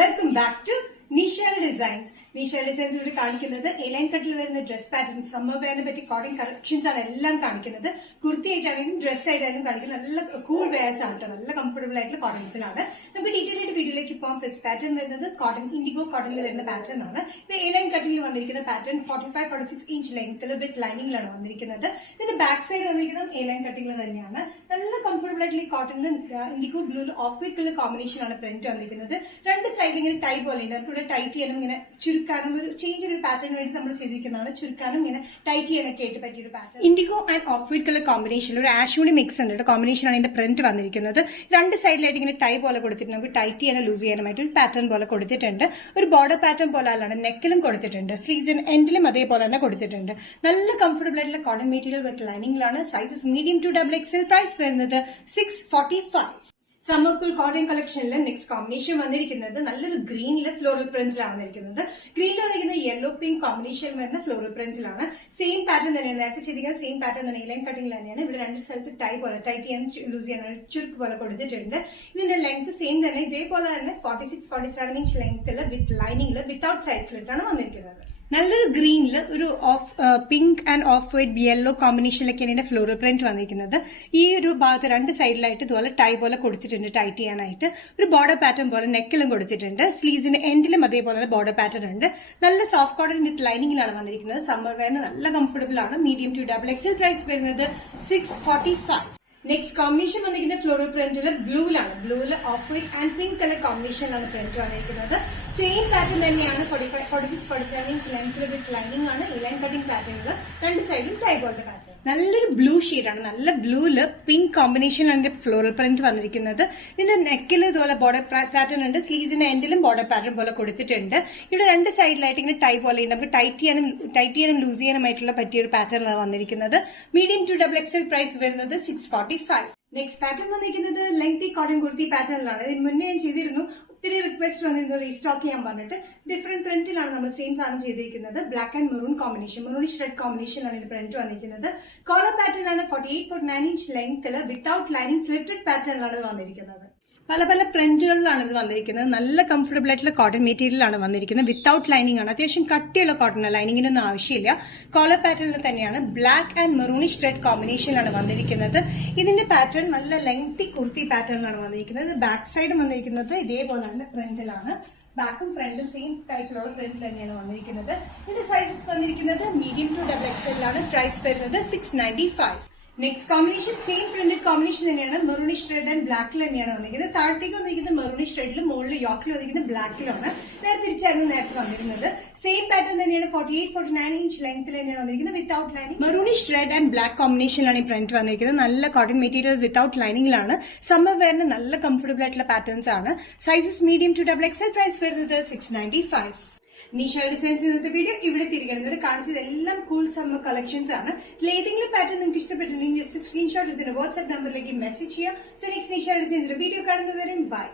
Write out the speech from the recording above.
Welcome back to Nisha designs. Nisha designs ഇവിടെ കാണിക്കുന്നത് A-line കട്ടിൽ വരുന്ന ഡ്രസ് പാറ്റേൺ, സമ്മർ വെയറിനെ പറ്റി കോട്ടൺ കളക്ഷൻസ് ആണ് എല്ലാം കാണിക്കുന്നത്. കുർത്തി ആയിട്ടാണെങ്കിലും ഡ്രസ് ആയിട്ടാണെങ്കിലും കാണിക്കുന്നത് നല്ല കൂൾ വെയർസ് ആണ് കേട്ടോ, നല്ല കംഫർട്ടബിൾ ആയിട്ടുള്ള കോട്ടൺസിലാണ്. നമുക്ക് ഡീറ്റെയിൽ ആയിട്ട് വീഡിയോയിലേക്ക് പോകാം. ഫസ്റ്റ് പാറ്റേൺ വരുന്നത് കോട്ടൺ ഇൻഡിഗോ കോട്ടണിൽ വരുന്ന പാറ്റേൺ ആണ്. ഇത് എലൈൻ കട്ടിൽ വന്നിരിക്കുന്ന പാറ്റേൺ 45-46 ഇഞ്ച് ലെങ്ത്തിൽ വിത്ത് ലൈനിങ്ങിലാണ് വന്നിരിക്കുന്നത്. ഇതിന്റെ ബാക്ക് സൈഡ് വന്നിരിക്കുന്നത് എലൈൻ കട്ടിംഗ് തന്നെയാണ്. നല്ല കംഫർട്ടബിൾ ആയിട്ടുള്ള ഈ കോട്ടണിന് ഇൻഡിഗോ ബ്ലൂവിൽ ഓഫ് വൈറ്റ് കളർ കോമ്പിനേഷൻ ആണ് പ്രിന്റ് വന്നിരിക്കുന്നത്. രണ്ട് സൈഡിൽ ഇങ്ങനെ ടൈ പോലെ ഉണ്ട്. നമുക്ക് ഇവിടെ ടൈറ്റ് ചെയ്യാനും ഇങ്ങനെ ചുരുക്കാനും ഒരു ചേഞ്ച് ഒരു പാറ്റേൺ വേണ്ടി നമ്മൾ ചെയ്തിരിക്കുന്നതാണ്. ചുരുക്കാനും ഇങ്ങനെ ടൈറ്റ് ചെയ്യാനൊക്കെ ആയിട്ട് പറ്റിയൊരു pattern. Indigo and off white colour കോമ്പിനേഷനിൽ ഒരു ആഷൂണി മിക്സ് ഉണ്ട് കോമ്പിനേഷൻ ആണ് ഇതിന്റെ പ്രിന്റ് വന്നിരിക്കുന്നത്. രണ്ട് സൈഡിലായിട്ട് ഇങ്ങനെ ടൈ പോലെ കൊടുത്തിട്ട് നമുക്ക് ടൈറ്റ് ചെയ്യാനും ലൂസ് ചെയ്യാനുമായിട്ട് ഒരു പാറ്റേൺ പോലെ കൊടുത്തിട്ടുണ്ട്. ഒരു ബോർഡർ പാറ്റേൺ പോലെ അല്ലാണ്, നെക്കിലും കൊടുത്തിട്ടുണ്ട്, സ്ലീവ്സിന് എൻഡിലും അതേപോലെ തന്നെ കൊടുത്തിട്ടുണ്ട്. നല്ല കംഫർട്ടബിൾ ആയിട്ടുള്ള കോട്ടൺ മെറ്റീരിയൽ വിത്ത് ലൈനിങ്ങിലാണ്. Sizes medium to XXL. Price വരുന്നത് 645. സമ്മർ കൂൾ കോട്ടൺ കളക്ഷനിൽ നെക്സ്റ്റ് കോമ്പിനേഷൻ വന്നിരിക്കുന്നത് നല്ലൊരു ഗ്രീനില് ഫ്ലോറൽ പ്രിന്റിലാണ് വന്നിരിക്കുന്നത്. ഗ്രീനിൽ വന്നിരിക്കുന്ന യെല്ലോ പിങ്ക് കോമ്പിനേഷൻ വരുന്ന ഫ്ലോറൽ പ്രിന്റിലാണ്. സെയിം പാറ്റേൺ തന്നെയാണ്, നേരത്തെ ചെയ്തിരിക്കുന്ന സെയിം പാറ്റേൺ തന്നെ ലൈൻ കട്ടിംഗ് തന്നെയാണ്. ഇവിടെ രണ്ട് സ്ഥലത്ത് ടൈ പോലെ ടൈറ്റ് ചെയ്യാൻ ലൂസ് ചെയ്യാൻ ചുരുക്ക് പോലെ കൊടുത്തിട്ടുണ്ട്. ഇതിന്റെ ലെങ്ത് സെയിം തന്നെ, ഇതേപോലെ തന്നെ 46-47 ഇഞ്ച് ലെങ്ത്തിൽ വിത്ത് ലൈനിങ്ങിൽ വിത്തൌട്ട് സൈസിലിട്ടാണ് വന്നിരിക്കുന്നത്. നല്ലൊരു ഗ്രീനില് ഒരു pink and off white yellow കോമ്പിനേഷനിലൊക്കെയാണ് ഇതിന്റെ ഫ്ലോറൽ പ്രിന്റ് വന്നിരിക്കുന്നത്. ഈ ഒരു ഭാഗത്ത് രണ്ട് സൈഡിലായിട്ട് ഇതുപോലെ ടൈ പോലെ കൊടുത്തിട്ടുണ്ട് ടൈറ്റ് ചെയ്യാനായിട്ട്. ഒരു ബോർഡർ പാറ്റേൺ പോലെ നെക്കിലും കൊടുത്തിട്ടുണ്ട്. സ്ലീവ്സിന്റെ എൻഡിലും അതേപോലെ ബോർഡർ പാറ്റേൺ ഉണ്ട്. നല്ല സോഫ്റ്റ് കോട്ടൺ വിത്ത് ലൈനിങ്ങിലാണ് വന്നിരിക്കുന്നത്. സമ്മർ വെയറിന് നല്ല കംഫർട്ടബിൾ ആണ്. Medium to XXL. പ്രൈസ് വരുന്നത് 645. നെക്സ്റ്റ് കോമ്പിനേഷൻ വന്നിരിക്കുന്നത് ഫ്ലോറൽ പ്രിന്റില് ബ്ലൂവിലാണ്. ബ്ലൂവില് off white and pink colour കോമ്പിനേഷനിലാണ് പ്രിന്റ് വന്നിരിക്കുന്നത്. സെയിം പാറ്റേൺ തന്നെയാണ്. 46-47 ഇഞ്ച് ലെങ്ത്തിൽ വിത്ത് ലൈനിങ് ആണ്. ഈ ലൈൻ കട്ടിംഗ് പാറ്റേണില് രണ്ട് സൈഡും ടൈ പോലത്തെ പാറ്റേൺ. നല്ലൊരു ബ്ലൂ ഷെയ്ഡാണ്. നല്ല ബ്ലൂവില് പിങ്ക് കോമ്പിനേഷനിലാണ് ഫ്ലോറൽ പ്രിന്റ് വന്നിരിക്കുന്നത്. ഇതിന്റെ നെക്കിൽ ഇതുപോലെ ബോർഡർ പാറ്റേൺ ഉണ്ട്. സ്ലീവ്സിന്റെ എൻഡിലും ബോർഡർ പാറ്റേൺ പോലെ കൊടുത്തിട്ടുണ്ട്. ഇവിടെ രണ്ട് സൈഡിലായിട്ട് ഇങ്ങനെ ടൈ പോലെ നമുക്ക് ടൈറ്റ് ചെയ്യാനും ലൂസ് ചെയ്യാനുമായിട്ടുള്ള പറ്റിയൊരു പാറ്റേണിലാണ് വന്നിരിക്കുന്നത്. Medium to XXL. പ്രൈസ് വരുന്നത് 645. നെക്സ്റ്റ് പാറ്റേൺ വന്നിരിക്കുന്നത് ലെങ്തി കോട്ടൺ കുർത്തി പാറ്റേണിലാണ്. ഇതിന് മുന്നേ ഞാൻ ചെയ്തിരുന്നു, ഒത്തിരി റിക്വസ്റ്റ് വന്നിരുന്നു റീസ്റ്റോക്ക് ചെയ്യാൻ പറഞ്ഞിട്ട്. ഡിഫറെന്റ് പ്രിന്റിലാണ് നമ്മൾ സെയിം സാധനം ചെയ്തിരിക്കുന്നത്. Black and maroon combination, maroonish red കോമ്പിനേഷനിലാണ് ഇതിന്റെ പ്രിന്റ് വന്നിരിക്കുന്നത്. കോളർ പാറ്റേൺ ആണ്. 48-49 ഇഞ്ച് ലെങ്ത്തിൽ വിത്തൌട്ട് ലൈനിങ് സ്ലിറ്റഡ് പാറ്റേണിലാണ് വന്നിരിക്കുന്നത്. പല പല പ്രിന്റുകളിലാണ് ഇത് വന്നിരിക്കുന്നത്. നല്ല കംഫർട്ടബിൾ ആയിട്ടുള്ള കോട്ടൺ മെറ്റീരിയലാണ് വന്നിരിക്കുന്നത്. വിത്തൌട്ട് ലൈനിങ് ആണ്. അത്യാവശ്യം കട്ടിയുള്ള കോട്ടൺ, ലൈനിങ്ങിനൊന്നും ആവശ്യമില്ല. കോളർ പാറ്റേണിൽ തന്നെയാണ്. ബ്ലാക്ക് ആൻഡ് മെറൂണിഷ് റെഡ് കോമ്പിനേഷനിലാണ് വന്നിരിക്കുന്നത്. ഇതിന്റെ പാറ്റേൺ നല്ല ലെങ്തി കുർത്തി പാറ്റേണിലാണ് വന്നിരിക്കുന്നത്. ബാക്ക് സൈഡ് വന്നിരിക്കുന്നത് ഇതേപോലെയാണ് പ്രിന്റിലാണ്. ബാക്കും ഫ്രണ്ടും സെയിം ടൈപ്പിലുള്ള പ്രിന്റ് തന്നെയാണ് വന്നിരിക്കുന്നത്. ഇതിന്റെ സൈസസ് വന്നിരിക്കുന്നത് മീഡിയം ടു XXL ആണ്. പ്രൈസ് വരുന്നത് 695. Next combination same printed combination തന്നെയാണ്. മെറൂണിഷ് റെഡ് ആൻഡ് ബ്ലാക്കിൽ തന്നെയാണ് വന്നിരിക്കുന്നത്. താഴത്തേക്ക് വന്നിരിക്കുന്നത് മെറൂണിഷ് റെഡിലും മുകളിൽ യോക്കിൽ വന്നിരിക്കുന്നത് ബ്ലാക്കിലാണ്. നേരെ തിരിച്ചായിരുന്നു നേരത്തെ വന്നിരുന്നത്. സെയിം പാറ്റേൺ തന്നെയാണ്. 48-49 ഇഞ്ച് ലെങ്ത്തിൽ തന്നെയാണ് വന്നിരിക്കുന്നത് without lining. Maroonish red and black കോമ്പിനേഷനിലാണ് ഈ പ്രിന്റ് വന്നിരിക്കുന്നത്. നല്ല കോട്ടൺ മെറ്റീരിയൽ വിത്തൌട്ട് ലൈനിങ്ങിലാണ്. സമ്മർ വെയറിന് നല്ല കംഫർട്ടബിൾ ആയിട്ടുള്ള പാറ്റേൺസ് ആണ്. Sizes medium to XXL. Price വരുന്നത് 695. നിഷ ഡിസൈൻസ് ഇന്നത്തെ വീഡിയോ ഇവിടെ തിരികെ കാണിച്ചത് എല്ലാം കൂൾ സമ്മർ കളക്ഷൻസ് ആണ്. ഏതെങ്കിലും പാറ്റേൺ നിങ്ങൾക്ക് ഇഷ്ടപ്പെട്ടിട്ടുണ്ടെങ്കിൽ ജസ്റ്റ് സ്ക്രീൻഷോട്ട് ഇതിന്റെ വാട്സ്ആപ്പ് നമ്പറിലേക്ക് മെസ്സേജ് ചെയ്യാം. സോ നെക്സ്റ്റ് നിഷ ഡിസൈൻസിന്റെ വീഡിയോ കാണുന്നവരും ബൈ.